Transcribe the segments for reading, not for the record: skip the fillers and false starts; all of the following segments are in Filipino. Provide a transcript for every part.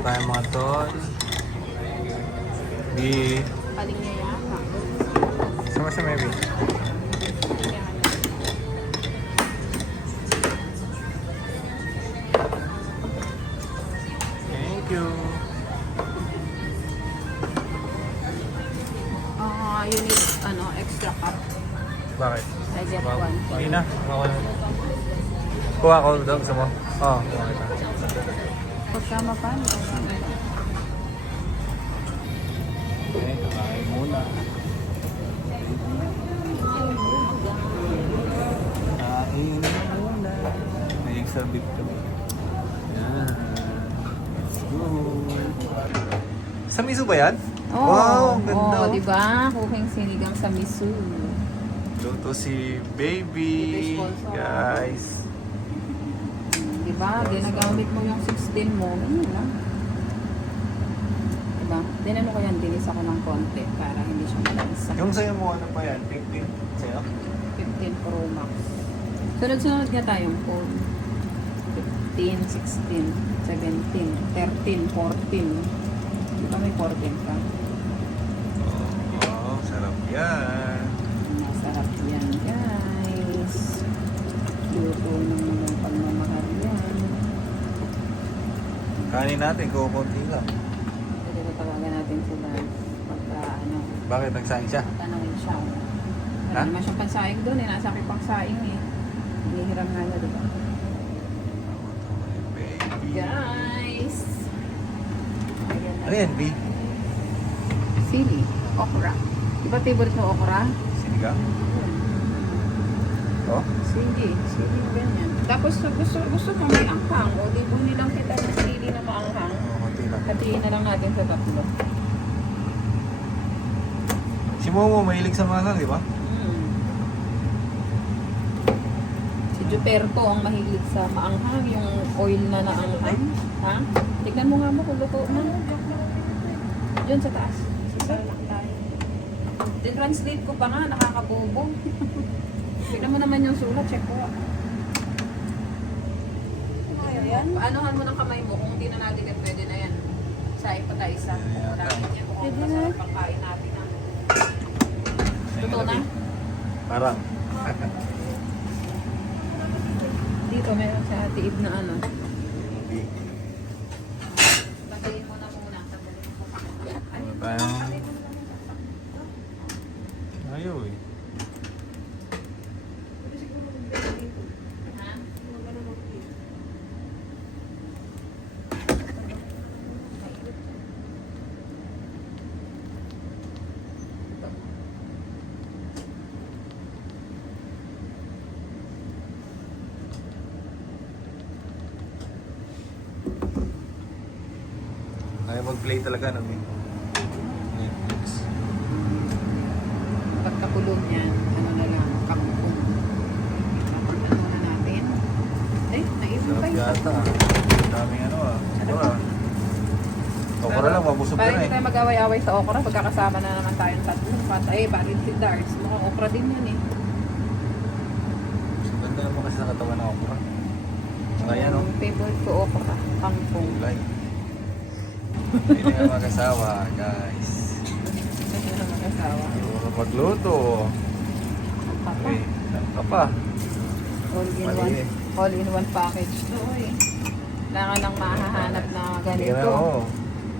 tayo mga tol. Di... Paling niya yata. Sama siya, maybe. Thank you. You need extra cup. Bakit? I get one. Hindi na. Bawal. Kuha ko daw. Gusto mo? Oo. Kuha kita. Pagkama pa. Okay, kakain muna. Kain muna. May extra beef ka ba? Yan. Let's go. Sa miso ba yan? Oh, Wow, ang ganda. oh, diba? Kuking sinigang sa miso. Luto si baby. Guys. Diba? Ginagamit mo yung 16 mo. Ano lang. Diba? Dinano ko yan, dinis ako ng konti para hindi siya malansa. Yung sa'yo mo, ano pa yan? 15? Sa'yo? 15 Pro Max. Sunod-sunod nga tayong phone. 15, 16, 17, 13, 14. Di ba may 14 ka? Oh, sarap yan. Masarap yan, guys. Luto naman yung pagmamahal yan. Kanin natin, kukunti lang. Pwede ko tawagan natin sila pagka Bakit nagsaing siya? tanawin siya. Wala Ha? naman siyang pansaing doon eh. Nasa aking pangsaing eh. Hinihiram nga niya, diba? Baby. Guys! Ayan na. Ano yan, B? Sili. Okra. Diba favorite mo okra? Sinigang? Oh? Sili. Sili ganyan. Tapos gusto mo may anghang. O di buni lang kita ng sili na maanghang. Oo, konti lang. Hatiin na lang natin sa tatlo. Si Momo, mahilig sa mangang, di ba? Si Juperto ang mahilig sa maanghang. Yung oil na naanghang. Ha? Tignan mo nga mo kung luto na. Diyan sa taas. Sa lang tayo. Translate ko pa nga. Nakakabobo. Tignan mo naman yung sulat. Check ko. Paanohan mo ng kamay mo kung hindi na natin yan, pwede na yan. Saing pa tayo isa. Kung natin yan, mukhang masarap pangkain natin. Totoo na? Parang. Dito meron sa tiib na ano. B. Batayin mo na muna. Tagalin mo pa. Ano tayong... Ayaw eh. Ha? Ayaw mag-play talaga ng Netflix. Pagkakulong yan, ano na lang, kampong. Tapos ano na natin? Eh, naibon Sarap pa isa. yata. Daming ano ah. Okra. Okra lang, mabusog ka Para na hindi eh. tayo mag-away-away sa okra, pagkakasama na naman tayong tatlo. Patay, bakit si Dars? Mukhang okra din yan eh. Ganda naman kasi sa katawan ng okra. Tsaka yan oh. Ang favorite ko okra, kampong. Kulay. Hindi nga mag-asawa, guys. Kasi na mag-asawa. Puro magluto. Papa, Okay, saan ka pa? Mali eh. all in one package to eh. Kailangan lang mahahanap na Hindi ka na, ganito. oo.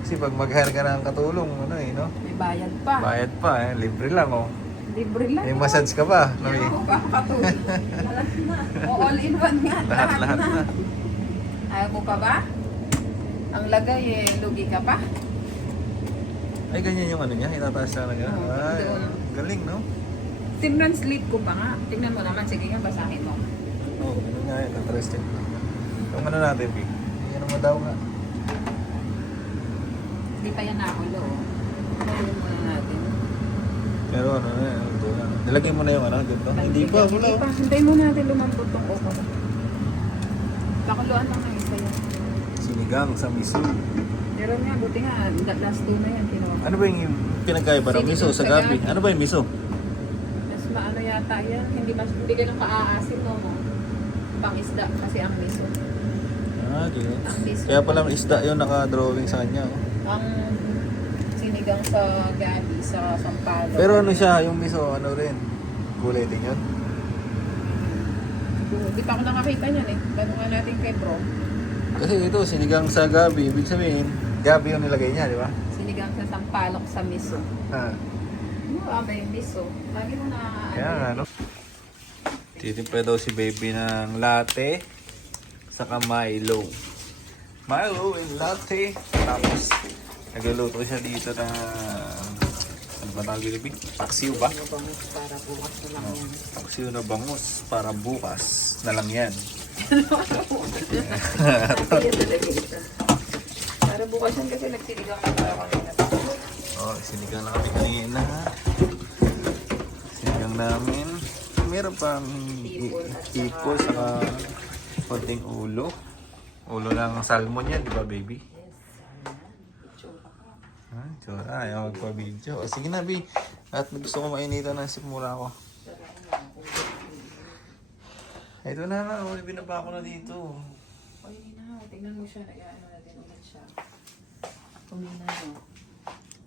Kasi pag mag-hire ka ng katulong, ano eh, no? May bayad pa. Bayad pa eh, libre lang oh. Libre lang. May massage ka pa, no? Hindi ako kakatulog. Lahat na. O all in one nga. Lahat na. Ayaw mo pa ba? Ang lagay eh, lugi ka pa? Ay, ganyan yung ano niya, itataas na lang. Oo, Ay, doon. galing, no? Tinranslate ko pa nga. Tingnan mo naman. Sige nga, basahin mo. Oo, ganun nga yun, interesting. Yung ano natin, Big? Yan ang madaw nga. Hindi pa yan nakulo. Kulo muna natin. Pero ano na, ito na. Nilagay mo na yung ano, dito? Hindi pa, wala. Hindi pa. Hintayin mo natin lumambot tong okra. Pakuluan lang ng isa yan. Sinigang sa miso. Pero nga, buti nga, last two na yan. Kinuha. Ano ba yung pinagkaiba ng miso sa gabi? Ano ba yung miso? Mas maano yata yan. Hindi ganun kaaasim no mo. Pang isda kasi ang miso. Ah, ganun. Miso. Kaya pala may isda yun naka-drawing sa kanya. Oh. Ang sinigang sa gabi sa Sampalo. Pero ano siya, yung miso, ano rin? Gulay din yun? Hindi pa ako nakakita niyan eh. Tanungan natin kay bro. Kasi ito, sinigang sa gabi. Ibig sabihin, gabi yung nilagay niya, di ba? Sinigang sa Sampalok sa miso. Ah. Ano ba yung miso? Lagi mo na Kaya nga, no? Titimpla daw si baby ng latte saka Milo. Milo and latte. Tapos, nagluluto siya dito na ano ba tawag dito? Paksiw ba? Ano bang para bukas na lang yan? Paksiw na bangus para bukas na lang yan. Kaya talaga ito. Para bukas yan kasi nagsiligang na para kanina. Oh, sinigang na kami kanina. Sinigang namin. Meron pang ipol saka konting ulo. Ulo ng salmon yan, di ba baby? Ah, tsura, ayaw magpa-video. O, sige na, Bi. At gusto ko mainitan ng simula ko. Ito na nga, binaba ko na dito. Oy, na. Tingnan mo siya. Ano natin ulit siya. Tumina mo.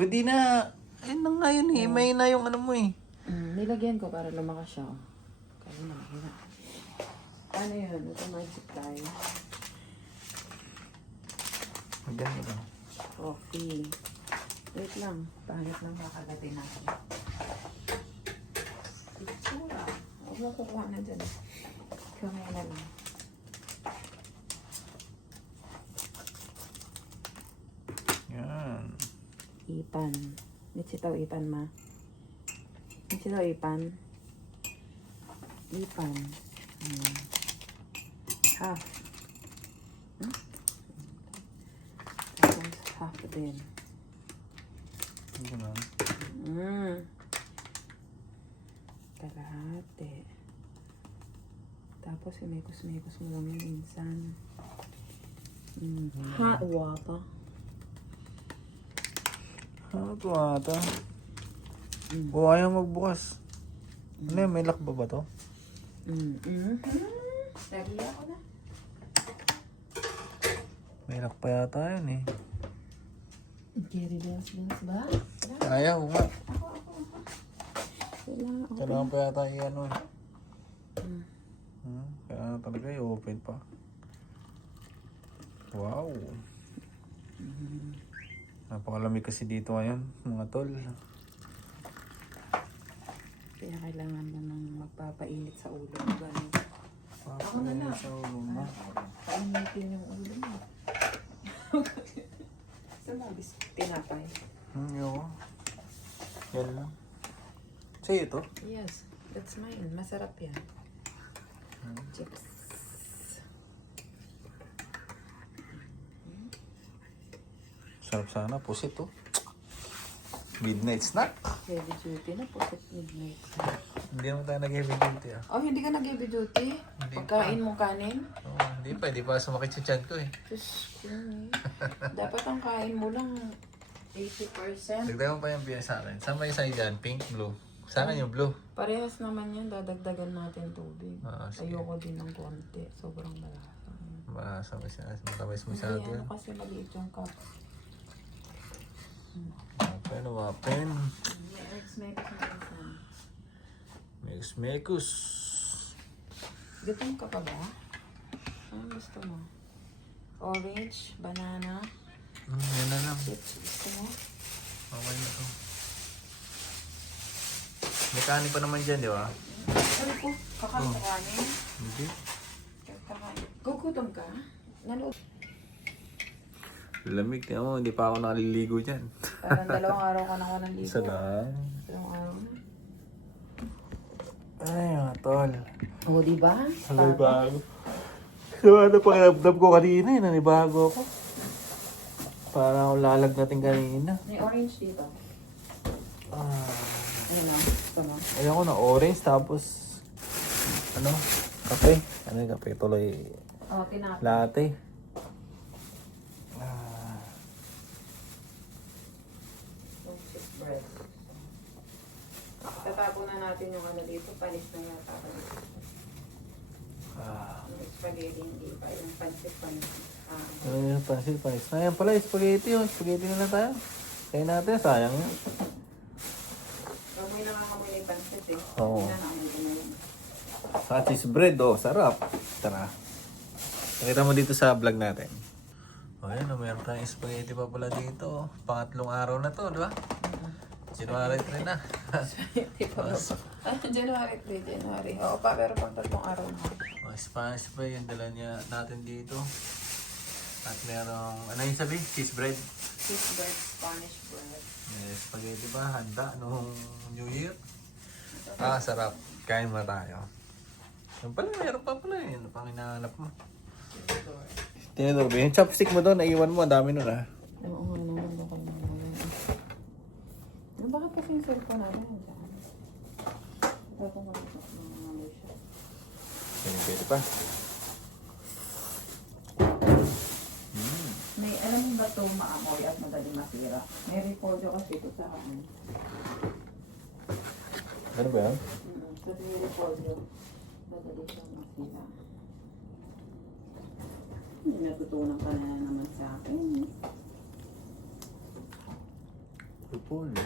O, di na. Ayun na nga yun eh. May na yung ano mo eh. Nilagyan ko para lumakas siya. Kaya na, hina. Ano yun? Ito mag-supply. Maganda ba? Coffee. Wait lang. Pangit lang makagatin natin. Itsura. Huwag mo kukuha na dyan. Kamay na lang. Yan. Ipan. Nitsitaw ipan ma. Nitsitaw ipan. Ipan. Half. Tapos half din. Ganun. Kalahati. Tapos imekos-mekos mo lang yun minsan. Ha, wapa. Ano to ata? O, ayaw magbukas. Ano yun, may lock ba to? Lagi ako na. May lock pa yata yun eh. Gary Bells ba? Ayaw nga. Wala. Kailangan pa yata i-ano eh. Kailangan talaga i-open pa. Wow. Napakalamig kasi dito ngayon, mga tol. Kaya kailangan mo nang magpapainit sa ulo mo. Ganun. Ako na lang. Sa ulo mo. Painitin yung ulo mo. Saan mo tinapay? Yun. Yan lang. Sa'yo to? Yes, that's mine. Masarap yan. Chips. Sarap sana. Pusit to. Midnight snack. Heavy duty na po sa midnight. Hindi naman tayo nag-heavy duty ah. Oh, hindi ka nag-heavy duty? Hindi Pagkain mo kanin? Oh, hindi pa. Hindi pa sumakit sa tiyan ko eh. Diyos ko eh. Dapat ang kain mo lang 80%. Dagdagan mo pa yung biya sa akin. Saan may isa dyan? Pink, blue. Sa akin yung blue. Parehas naman yan. Dadagdagan natin tubig. Sige. Ayoko din ng konti. Sobrang malasa. Matabas mo sa Hindi, atin. ano kasi maliit yung cups. Open, open. Next, Mekus. gutom ka pa ba? Ano gusto mo? Orange, banana, Yan na lang. chips. Gusto mo? Okay na to. May kanin pa naman dyan, di ba? Ano po? Kakain ka kanin? Hindi. Kakain. Gugutom ka? Nanood. Lamig na mo. Hindi pa ako nakaliligo dyan. Parang 2 araw ka na ako ng ligo. Isa lang. 2 araw na. Ay, mga tol. Oo, diba? Nanibago. So, ano pakiramdam ko kanina eh. Nanibago ako. Parang ako lalag natin kanina. May orange dito. Ayun na. Gusto mo? Ayun ko na orange tapos ano? Kape. Ano yung kape? Tuloy Oo, tinapay. latte. Toasted bread. Tatapon na natin yung ano dito. Panis na yata. Yung spaghetti hindi pa. Yung pansit-pansit. Ano yung pansit, pansit. Sayang pala, spaghetti yun. Spaghetti na lang tayo. Kaya natin, sayang yun. Kamoy nakakamoy na yung pansit eh. Oo. Hindi na nakamoy ko na yun. Sa cheese bread, oh, sarap. Tara. Nakita mo dito sa vlog natin. O yan, meron tayong spaghetti pa pala dito. Pangatlong araw na to, di ba? January 3 na. Spaghetti pa ba? January 3, January. Oo pa, pero pang 3 araw na. O, Spanish pa yung dala niya natin dito. At merong, ano yung sabi? Cheese bread. Cheese bread, Spanish bread. Spaghetti ba? Handa nung New Year. Sarap. Kain mo tayo. Yung pala, meron pa pala yun. Ano pang hinahanap mo? Tinador ba? Yung chopstick mo doon, naiwan mo. Ang dami nun ah. Oo nga naman, baka naman. Bakit kasi yung cellphone natin nandiyan? Ito nga ito. Pwede pa. May alam mo ba ito maamoy at madaling masira? May repolyo kasi ito sa akin. Ano ba yan? Sa may repolyo, madaling siyang masira. Hindi natutunan ka na naman sa akin. Repolyo.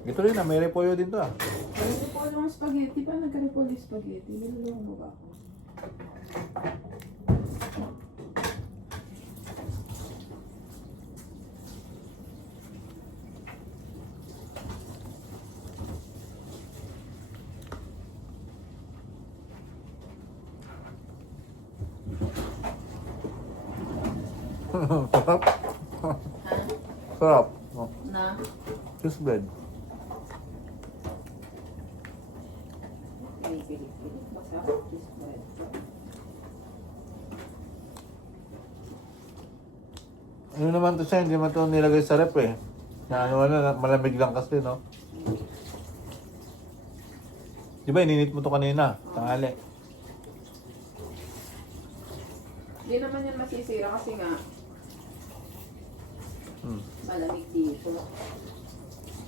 Ito rin ah, may repolyo din to ah. May repolyo ang spaghetti pa, nagka-repolyo spaghetti. Nilulungan mo ba ako? Sarap. Ha? Sarap. Oh, Na? cheese bread. Pinipilit-pilit. Masarap. Cheese bread. Ano naman to siya, hindi naman to nilagay sa rep eh. Na ano, malamig lang kasi, no? Di ba, ininit mo to kanina, tanghali. Hindi naman yan masisira kasi nga Hmm. malamig dito.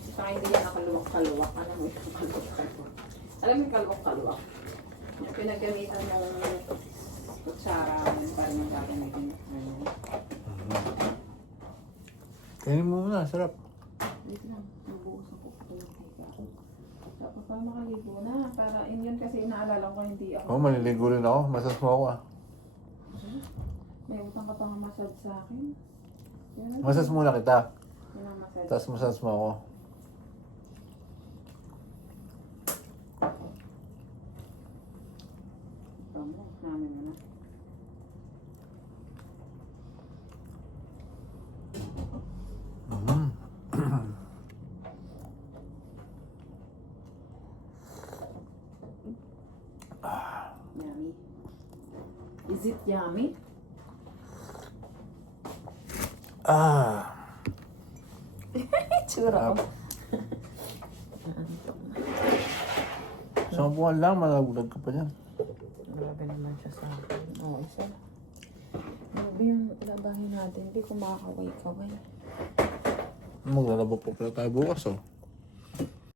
Saka hindi yan nakaluwak-kaluwak. Alam mo yung kaluwak-kaluwak. Alam mo yung kaluwak-kaluwak. Yung pinagamitan ng kutsara, yung parang yung gagamitin. Kainin mo muna, sarap. Dito lang, nabuhos ang kuko ng higa. Tapos para makaligo na. Para yun kasi inaalala ko hindi ako. Oh, maliligo rin ako. Masas mo ako ah. May utang ka pang massage sa akin. Yun ang- Masas muna kita. Yun ang massage. Tapos masas mo ako. Ito mo, namin mo na. Mm. Yummy. Is it yummy? Tsura ko. Isang buwan lang, malagulag ka pa dyan. Grabe naman siya sa akin. Oo, isa na. Grabe yung labahin natin. Hindi ko makakaway-kaway. Maglalaba po pala tayo bukas oh.